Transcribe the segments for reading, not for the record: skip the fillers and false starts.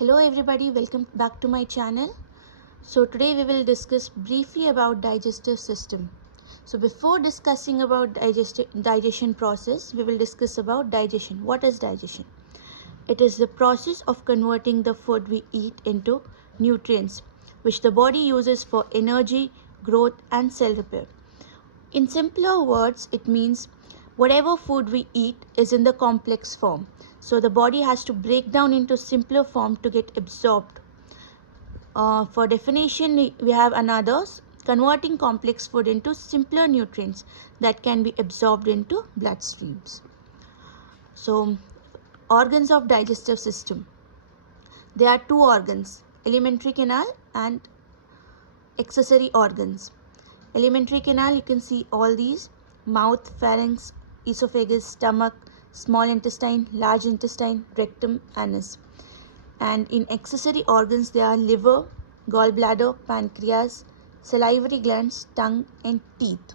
Hello everybody, welcome back to my channel. So today we will discuss briefly about digestive system. So before discussing about digestion process, we will discuss about digestion. What is digestion? It is the process of converting the food we eat into nutrients which the body uses for energy, growth and cell repair. In simpler words, it means whatever food we eat is in the complex form. So the body has to break down into simpler form to get absorbed. For definition, we have another converting complex food into simpler nutrients that can be absorbed into bloodstreams. So organs of digestive system. There are two organs, alimentary canal and accessory organs. Alimentary canal, you can see all these: mouth, pharynx, esophagus, stomach, small intestine, large intestine, rectum, anus. And in accessory organs, there are liver, gallbladder, pancreas, salivary glands, tongue and teeth.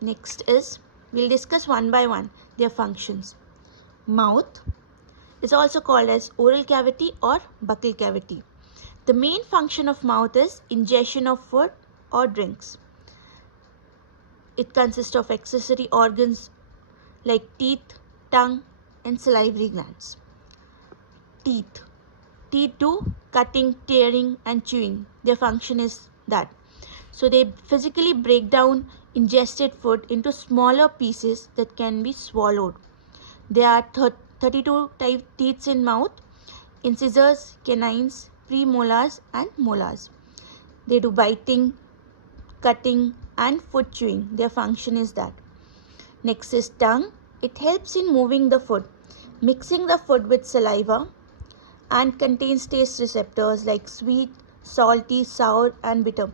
Next is, we'll discuss one by one their functions. Mouth is also called as oral cavity or buccal cavity. The main function of mouth is ingestion of food or drinks. It consists of accessory organs like teeth, tongue and salivary glands. Teeth. Teeth do cutting, tearing and chewing. Their function is that. So they physically break down ingested food into smaller pieces that can be swallowed. There are 32 teeth in mouth: incisors, canines, premolars and molars. They do biting, cutting and food chewing. Their function is that. Next is tongue. It helps in moving the food, mixing the food with saliva, and contains taste receptors like sweet, salty, sour and bitter.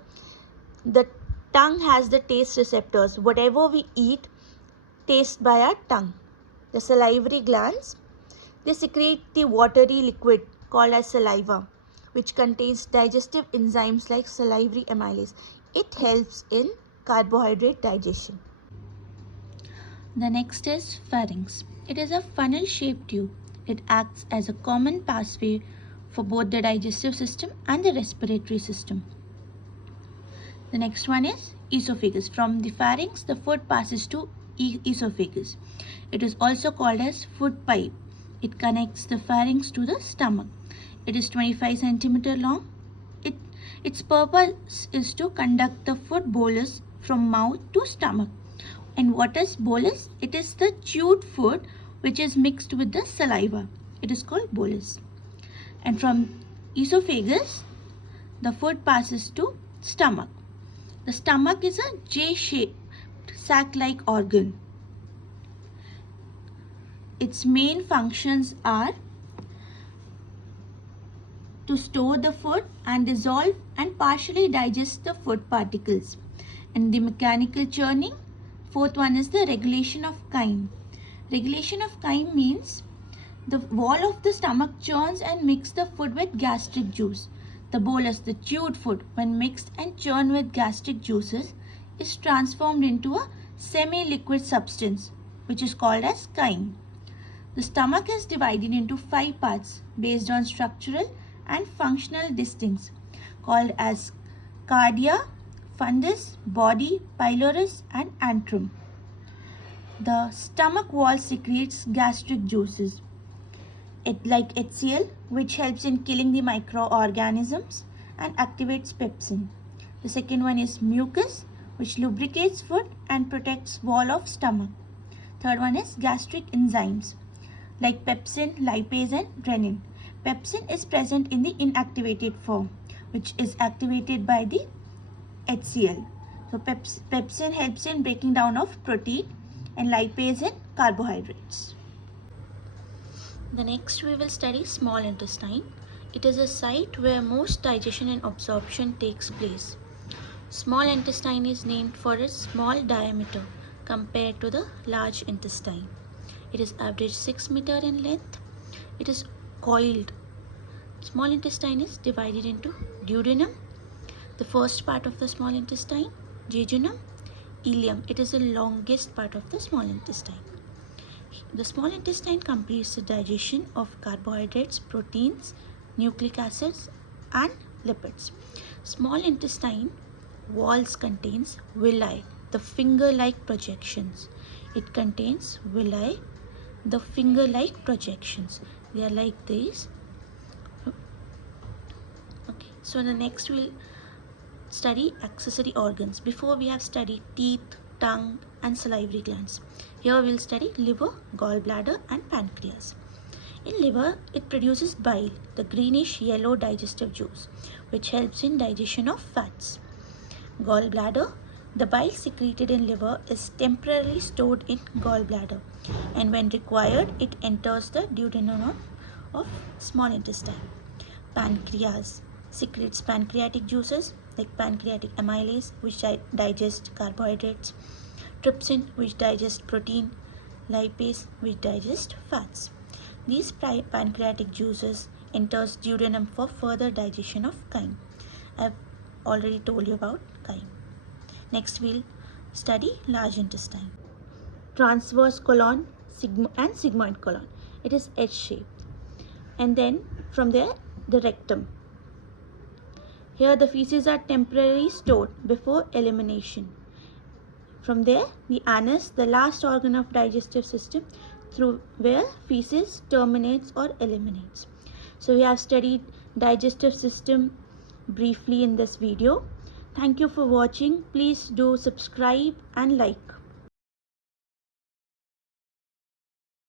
The tongue has the taste receptors. Whatever we eat tastes by our tongue. The salivary glands, they secrete the watery liquid called as saliva, which contains digestive enzymes like salivary amylase. It helps in carbohydrate digestion. The next is pharynx. It is a funnel-shaped tube. It acts as a common passageway for both the digestive system and the respiratory system. The next one is esophagus. From the pharynx, the food passes to esophagus. It is also called as food pipe. It connects the pharynx to the stomach. It is 25 cm long. Its purpose is to conduct the food bolus from mouth to stomach. And what is bolus? It is the chewed food which is mixed with the saliva. It is called bolus. And from esophagus, the food passes to stomach. The stomach is a J-shaped sac-like organ. Its main functions are to store the food and dissolve and partially digest the food particles. And the mechanical churning. Fourth one is the regulation of chyme. Regulation of chyme means the wall of the stomach churns and mixes the food with gastric juice. The bolus, the chewed food, when mixed and churned with gastric juices, is transformed into a semi-liquid substance which is called as chyme. The stomach is divided into 5 parts based on structural and functional distincts called as cardia, fundus, body, pylorus and antrum. The stomach wall secretes gastric juices like HCl, which helps in killing the microorganisms and activates pepsin. The second one is mucus, which lubricates food and protects wall of stomach. Third one is gastric enzymes like pepsin, lipase and renin. Pepsin is present in the inactivated form, which is activated by the HCl. So pepsin helps in breaking down of protein and lipase in carbohydrates. The next we will study small intestine. It is a site where most digestion and absorption takes place. Small intestine is named for its small diameter compared to the large intestine. It is average 6 meters in length. It is coiled. Small intestine is divided into duodenum, the first part of the small intestine, jejunum, ileum. It is the longest part of the small intestine. The small intestine completes the digestion of carbohydrates, proteins, nucleic acids, and lipids. Small intestine walls contains villi, the finger-like projections. It contains villi, the finger-like projections. They are like this. Okay, so the next we'll study accessory organs. Before we have studied teeth, tongue, and salivary glands. Here we'll study liver, gallbladder, and pancreas. In liver, it produces bile, the greenish yellow digestive juice, which helps in digestion of fats. Gallbladder, the bile secreted in liver is temporarily stored in gallbladder, and when required, it enters the duodenum of small intestine. Pancreas secretes pancreatic juices like pancreatic amylase, which digest carbohydrates, trypsin, which digests protein, lipase, which digests fats. These pancreatic juices enters duodenum for further digestion of chyme. I've already told you about chyme. Next we'll study large intestine. Transverse colon and sigmoid colon. It is H-shaped. And then from there the rectum. Here the feces are temporarily stored before elimination. From there the anus, the last organ of digestive system through where feces terminates or eliminates. So we have studied digestive system briefly in this video. Thank you for watching. Please do subscribe and like.